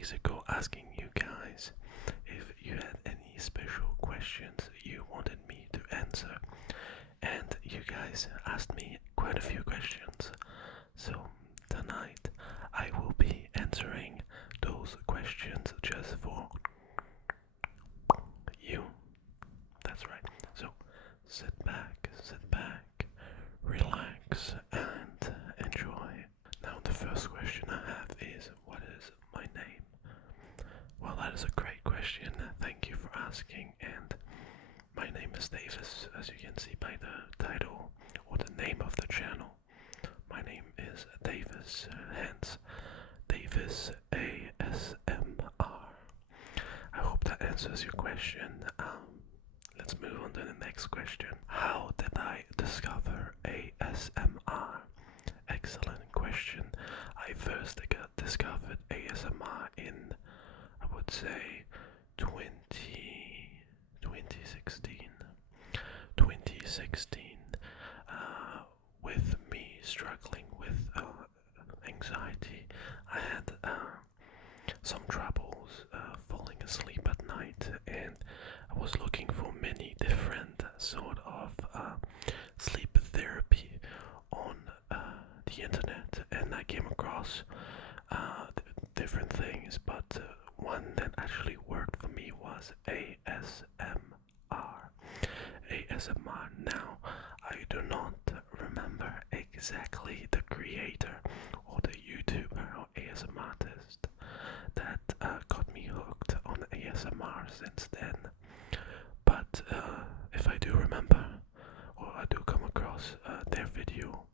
days ago asking you guys if you had any special questions you wanted me to answer, and you guys asked me quite a few questions. So tonight I will be answering those questions just for you. That's right. So sit back, relax, and enjoy. Now, the first question I have is, what is my name? Well, that is a great question. Thank you for asking. And my name is Davis, as you can see by the title or the name of the channel. My name is Davis, hence Davis ASMR. I hope that answers your question. Let's move on to the next question. How did I discover ASMR? Excellent question. I first discovered ASMR in, I would say, 2016. 2016, with me struggling with anxiety. I had some troubles falling asleep at night, and I was looking for many different sort of sleep therapy on the internet, and I came across different things, but one that actually worked for me was ASMR. ASMR. Now, I do not remember exactly the creator or the YouTuber or ASMRtist that got me hooked on ASMR since then. But if I do remember, or I do come across their video,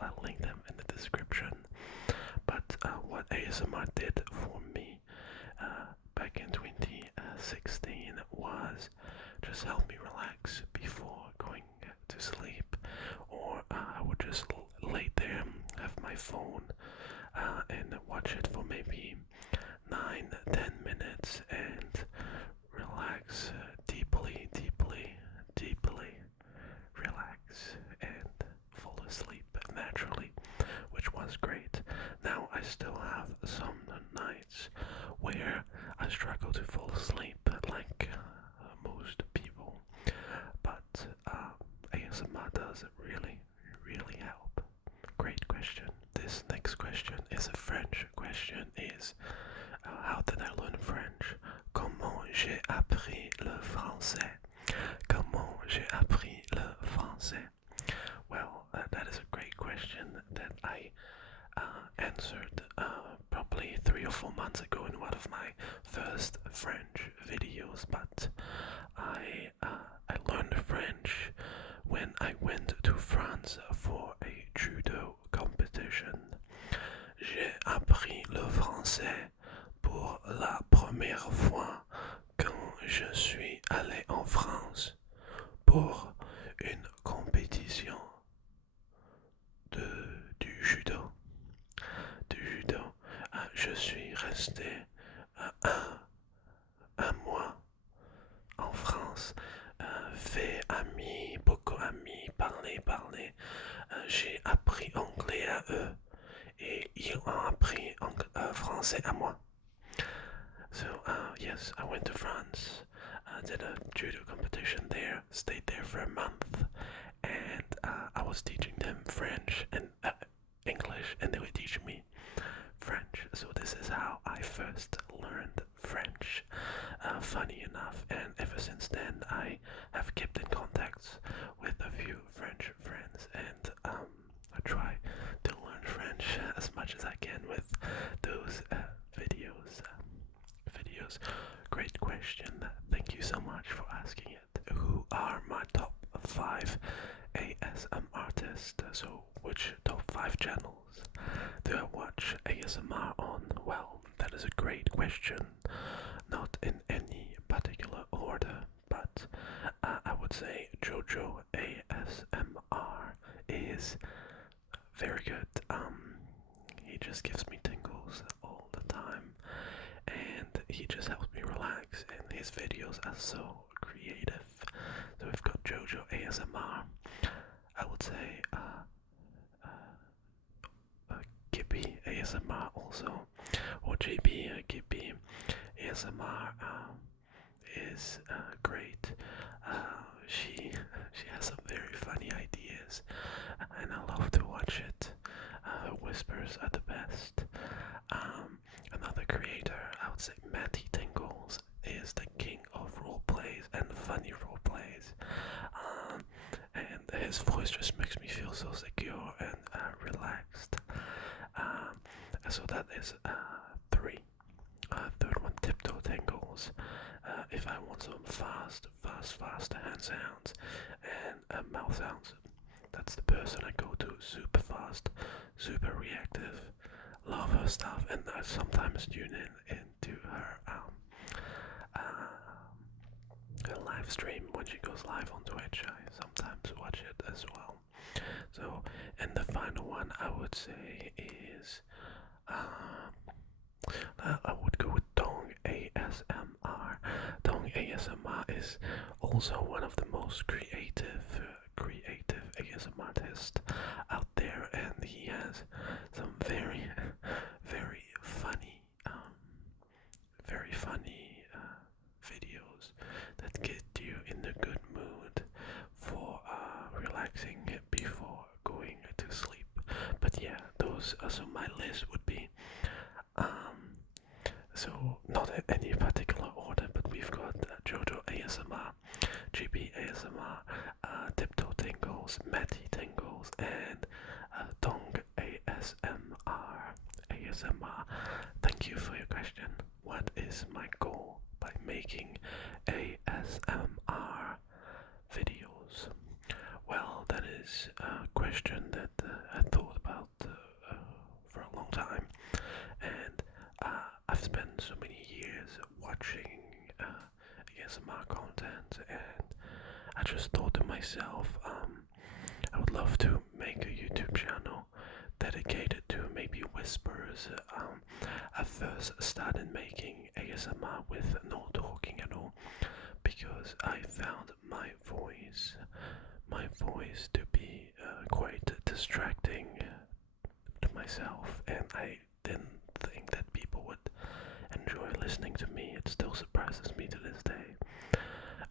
I'll link them in the description. But what ASMR did for me back in 2016 was just help me relax before going to sleep, or I would just lay there, have my phone, and watch it for maybe 9-10 minutes and relax deeply, relax and fall asleep naturally, which was great. Now I still have some nights where I struggle to fall asleep, like most people, but ASMR does really help. Great question. This next question is a French question. Is how did I learn French? Comment j'ai appris le français? Comment j'ai appris le français? Well, that is a great question that I answered probably 3 or 4 months ago in one of my first French videos, but I learned French when I went to France for a judo competition. J'ai appris le français pour la première fois quand je suis allé en France pour une compétition du judo. Je suis resté un mois en France, fait amis, beaucoup amis, parler. J'ai appris anglais à eux et ils ont appris français à moi. So yes, I went to France, did a judo competition there, stayed there for a month, and I was teaching them French and English, and they were teaching me French. So this is how I first learned French, funny enough, and ever since then I have kept in contact with a few French friends, and I try to learn French as much as I can with those videos. Great question. Thank you so much for asking it. Who are my top 5 ASMRtists? So which top 5 channels do I watch ASMR on? Well, that is a great question. Not in any particular order, but I would say Jojo ASMR is very good. He just gives me tingles all the time, and he just helps me relax, and his videos are so creative. So we've got Jojo ASMR. I would say Gibby ASMR also, or JB Gibby ASMR is great. She has some very funny ideas, and I love to watch it. Her whispers are the best. Another creator, I would say Matty Tingles, is the king of role plays and funny role plays. And his voice just makes me feel so secure and relaxed. So that is three. Third one, Tiptoe Tingles. If I want some fast hand sounds and mouth sounds, that's the person I go to. Super fast, super reactive. Love her stuff, and I sometimes tune into her live stream when she goes live on Twitch. I sometimes watch it as well. So, and the final one I would say is I would go with Dong ASMR. Dong ASMR is also one of the most creative ASMRtists out there, and he has some very funny videos that get you in a good mood for relaxing before going to sleep. But yeah, those so my list would be so not in any particular order, but we've got Jojo ASMR, GB ASMR, Tiptoe Tingles, Matty Tingles, and Dong ASMR. Thank you for your question. What is my goal by making ASMR videos? Well, that is a question that I thought about for a long time, and I've spent so many years watching ASMR content, and I just thought to myself, I would love to make a YouTube channel dedicated to maybe whispers. I first started making ASMR with no talking at all because I found my voice to be quite distracting to myself, and I didn't think that people would enjoy listening to me. It still surprises me to this day.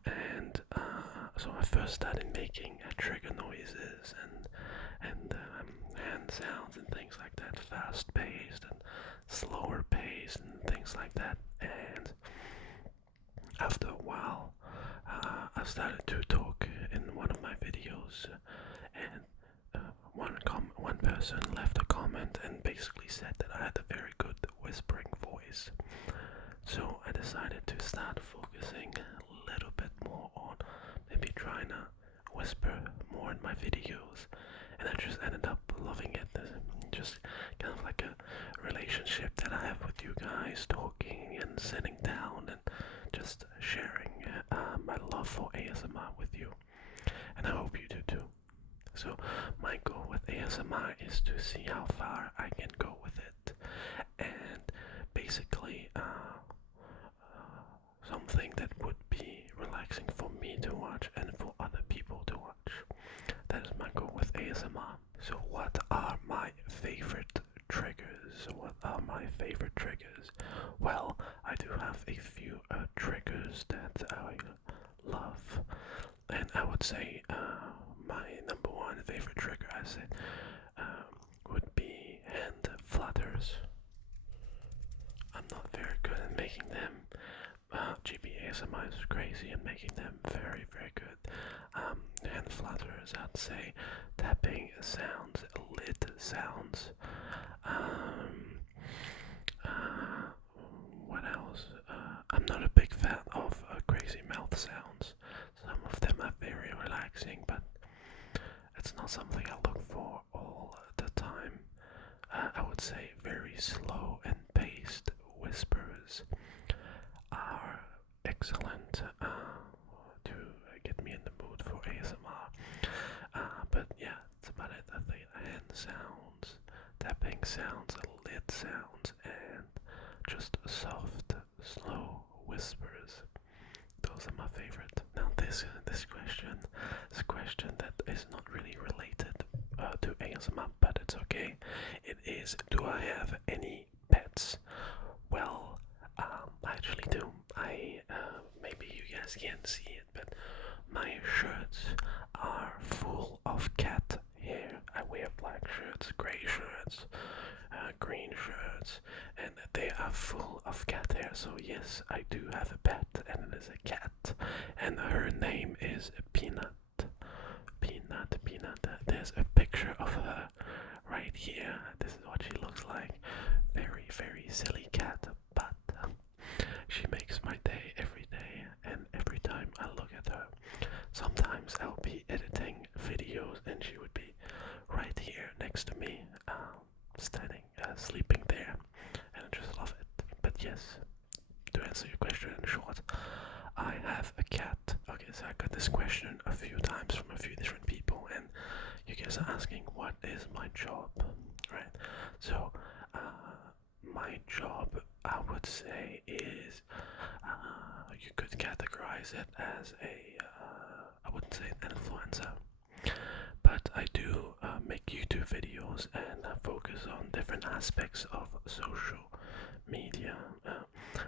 And so I first started making trigger noises and hand sounds and things like that, fast paced and slower paced and things like that. And after a while, I started to talk in one of my videos, and one person left a comment and basically said that I had a very good whispering voice. So I decided to start focusing a little bit more on maybe trying to whisper more in my videos, and I just ended up loving it. Just kind of like a relationship that I have with you guys, talking and sitting down and just sharing my love for ASMR with you, and I hope you do too. So my goal with ASMR is to see how far I can go with it, and basically something that would be relaxing for me to watch and for other people to watch. That is my goal with ASMR. So what are my favorite triggers? Well, I do have a few triggers that I love, and I would say my number one favorite trigger, I said, would be hand flutters. I'm not very good at making them. GB ASMR is crazy at making them very good. Hand flutters, I'd say, tapping sounds, lid sounds. What else? I'm not a big fan of crazy mouth sounds. Some of them are very relaxing, but it's not something I look for all the time. I would say very slow and paced whispers are excellent to get me in the mood for ASMR. But yeah, that's about it. I think hand sounds, tapping sounds, lid sounds, and just soft, slow whispers. Those are my favorite. Now this question is a question that is not really related to ASMR, but it's okay. It is, do I have any pets? Well, I actually guys can't see it, but my shirts are full of cat hair. I wear black shirts, grey shirts, green shirts, and they are full of cat hair. So yes, I do have a pet, and it is a cat, and her name is Peanut. Peanut. There's a picture of her right here. This is what she looks like. Very, very silly cat, but she makes my day every day, and every time I look at her. Sometimes I'll be editing videos, and she would be right here next to me, standing, sleeping there, and I just love it. But yes, to answer your question in short, I have a cat. Okay, so I got this question a few times from a few different people, and you guys are asking, what is my job, right? So, my job, I would say, is, you could categorize it as I wouldn't say an influencer, but I do make YouTube videos and focus on different aspects of social media.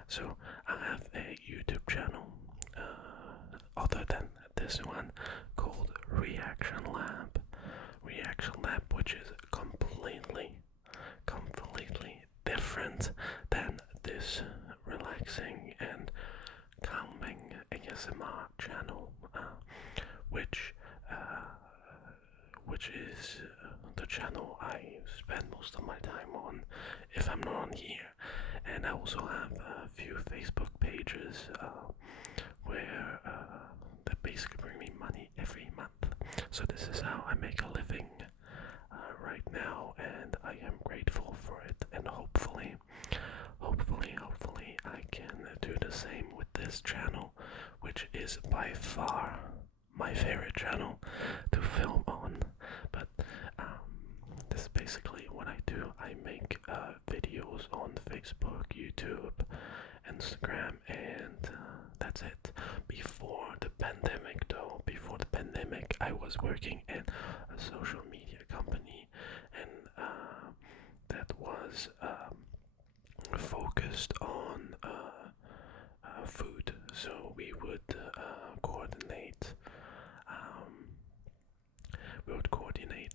So I have a YouTube channel, other than this one, called Reaction Lab, which is completely different than this relaxing and calming ASMR channel, which is the channel I spend most of my time on if I'm not on here. And I also have a few Facebook pages where they basically bring me money every month. So this is how I make a living right now, and I am grateful for it, and hopefully I can do the same with this channel, which is by far my favorite channel to film on. But this is basically what I do. I make videos on Facebook, YouTube, Instagram, and that's it. Before the pandemic, I was working in a social media company, and that was focused on food. So we would coordinate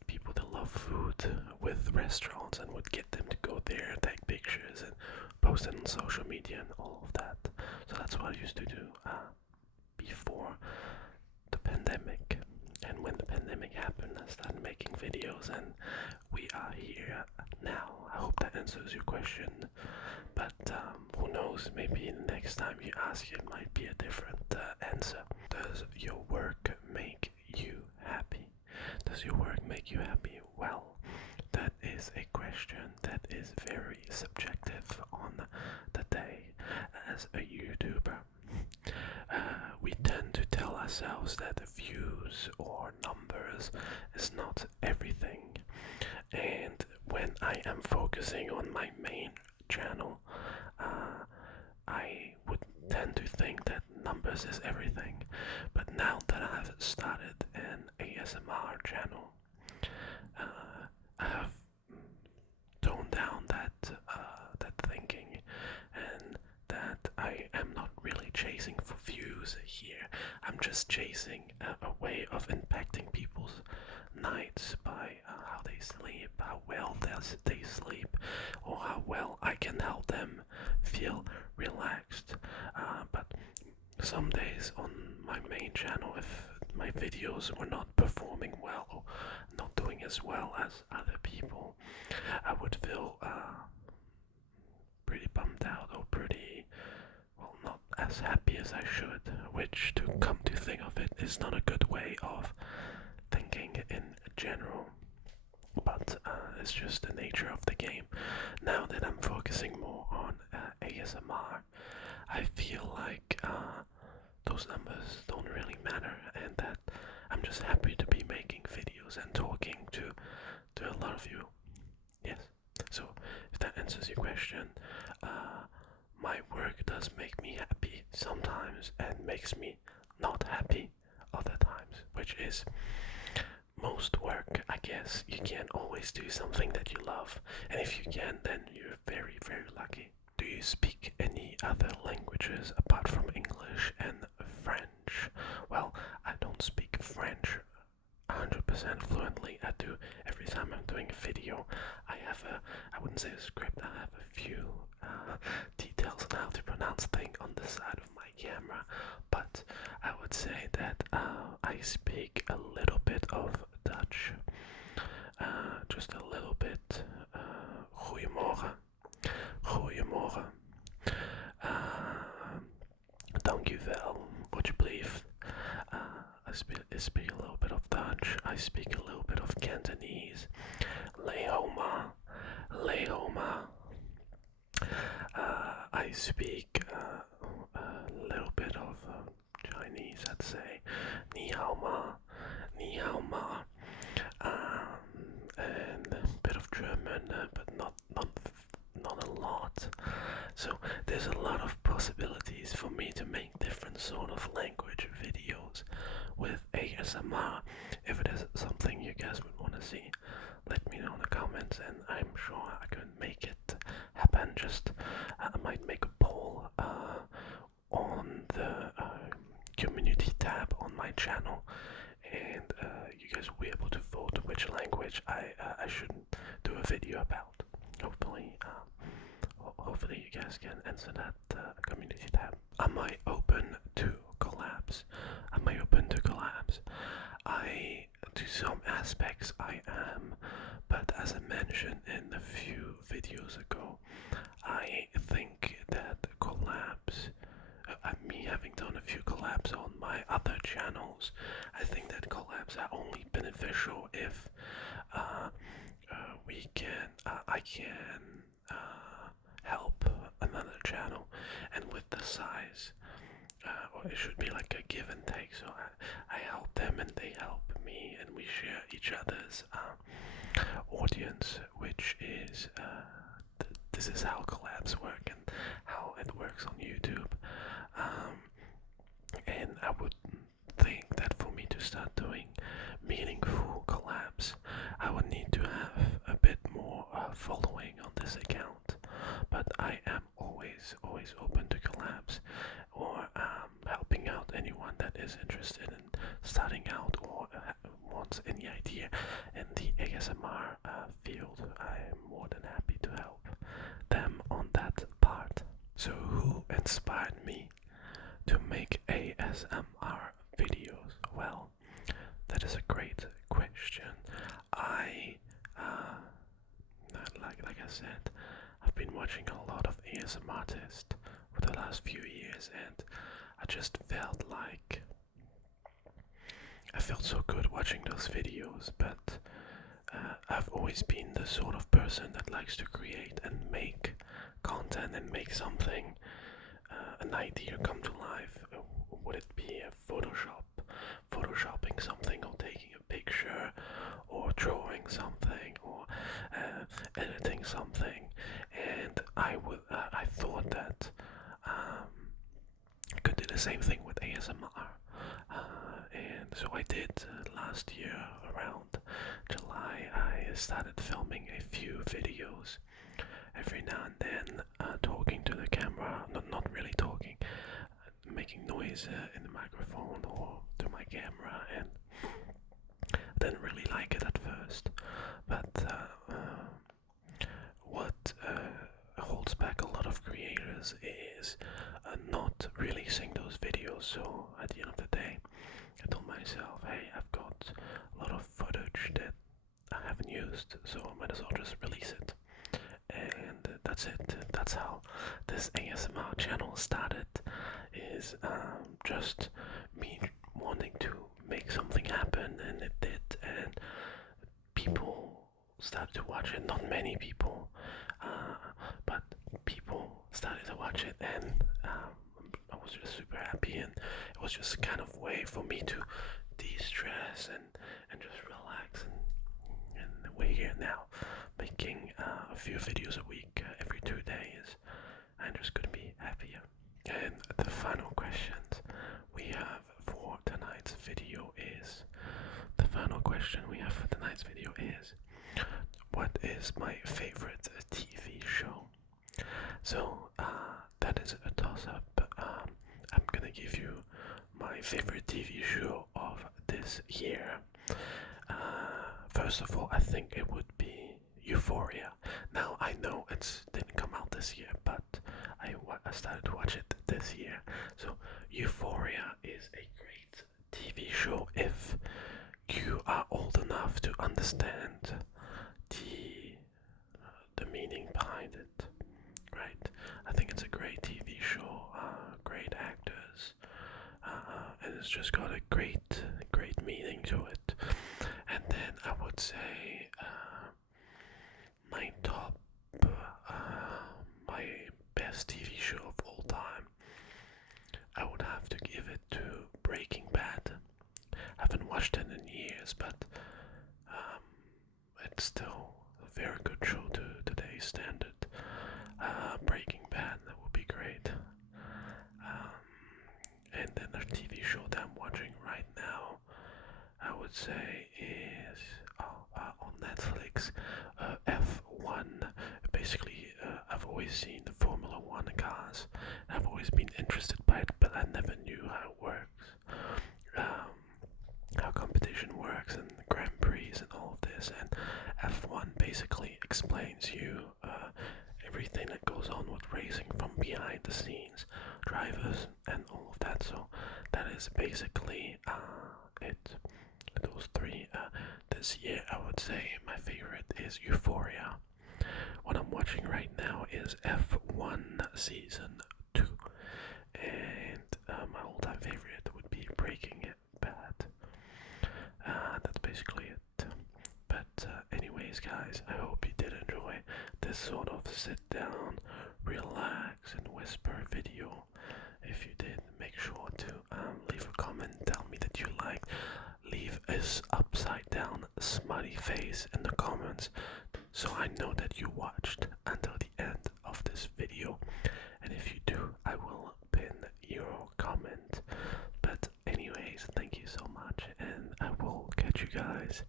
people that love food with restaurants, and would get them to go there, take pictures, and post it on social media and all of that. So that's what I used to do before the pandemic. And when the pandemic happened, I started making videos, and we are here now. I hope that answers your question. But who knows, maybe the next time you ask it might be a different answer. Does your work make you happy? Does your work make you happy? Well, that is a question that is very subjective on the day. As a YouTuber, we tend to tell ourselves that views or numbers is not everything. And when I am focusing on my main channel, I would tend to think that numbers is everything. But now that I have started an ASMR channel, I have toned down that thinking, and that I am not really chasing for views here. I'm just chasing a way of impacting people's nights by how they sleep, how well they sleep, or how well I can help them feel relaxed. But some days on my main channel, if my videos were not performing well or not doing as well as other people, I would feel pretty bummed out, or pretty, well, not as happy as I should, which, to come to think of it, is not a good way of thinking in general. But it's just the nature of the game. Now that I'm focusing more on ASMR, I feel like those numbers don't really matter, and that I'm just happy to be making videos and talking to a lot of you. Yes. So if that answers your question, my work does make me happy sometimes, and makes me not happy other times, which is most work. I guess you can't always do something that you love, and if you can, then you're very, very lucky. Do you speak any other languages apart from English and French? say a script, I have a few details on how to pronounce things on the side of my camera, but I would say that I speak a little bit of Dutch, just a little bit. Goedemorgen, goedemorgen. Dank u wel, alsjeblieft. I speak a little bit of Dutch. I speak a little bit of Cantonese. Leoma, Leoma. I speak a little bit of Chinese, I'd say. Ni hao ma, ni hao ma. And a bit of German, but not a lot. So there's a lot of possibilities for me to make different sort of language videos with ASMR. If it is something you guys would want to see, let me know in the comments, and I'm sure I can make it happen. Just I might make a poll on the community tab on my channel, and you guys will be able to vote which language I should do a video about. Hopefully you guys can answer that community tab. Am I open to collabs? Am I open to collabs? To some aspects I am, but as I mentioned in a few videos ago, I think that collabs, me having done a few collabs on my other channels, I think that collabs are only beneficial if I can help another channel, and with the size, or it should be like a give and take. So I help them and they help me, and we share each other's audience, which is this is how collabs work and how it works on YouTube. And I would think that for me to start doing meaningful collabs, I would need to have a bit more following on this account. But I am always open to collabs, or helping out anyone that is interested in starting out or wants any idea in the ASMR field. I am more than happy to help them on that part. So who inspired me to make ASMR videos? Well, that is a great question. Like I said, I've been watching a lot of ASMRtist for the last few years, and I just felt like I felt so good watching those videos. But I've always been the sort of person that likes to create and make content and make something, an idea come to life. Would it be a photoshopping something, or taking a picture, or drawing something, or editing something? And I thought that I could do the same thing with ASMR, and so I did. Last year around July, I started filming a few videos every now and then, talking to the camera, not really talking, making noise in the microphone or to my camera, and I didn't really like it at first. But what holds back a lot of creators is not releasing those videos. So at the end of the day, I told myself, hey, I've got a lot of footage that I haven't used, so I might as well just release it. And that's it. That's how this ASMR channel started, is just me wanting to make something happen, and it did, and people started to watch it. Not many people, but people started to watch it, and I was just super happy, and it was just a kind of way for me to de-stress and just relax, and we're here now, making a few videos a week, every 2 days. I'm just gonna be happier. And the final questions we have for tonight's video is, what is my favorite TV show? So that is a toss-up. I'm gonna give you my favorite TV show of this year. First of all, I think it would be Euphoria. Now I know it didn't come out this year, but I started to watch it this year. So Euphoria is a great TV show if you are old enough to understand the the meaning behind it, right? I think it's a great TV show, great actors, and it's just got a great meaning to it. And then I would say my top, my best TV show of all time, I would have to give it to Breaking Bad. I haven't watched it in years, but um, it's still a very good show to today's standard. Breaking Bad, that would be great. And then the TV show that I'm watching right now, I would say is on Netflix, F1. Basically, I've always seen the Formula One cars. I've always been interested by it, but I never knew how it works, how competition works, and Grand Prix and all of this. And F1 basically explains you everything that goes on with racing from behind the scenes, drivers, and all of that. So that is basically it. Those three. This year, I would say my favorite is Euphoria. What I'm watching right now is F1 Season 2. And my all-time favorite would be Breaking Bad. That's basically it. But anyways, guys, I hope you did enjoy this sort of sit-down, relax, and whisper video. If you did, make sure to leave a comment, tell me that you liked. Leave this upside down smiley face in the comments so I know that you watched until the end of this video. And if you do, I will pin your comment. But anyways, thank you so much, and I will catch you guys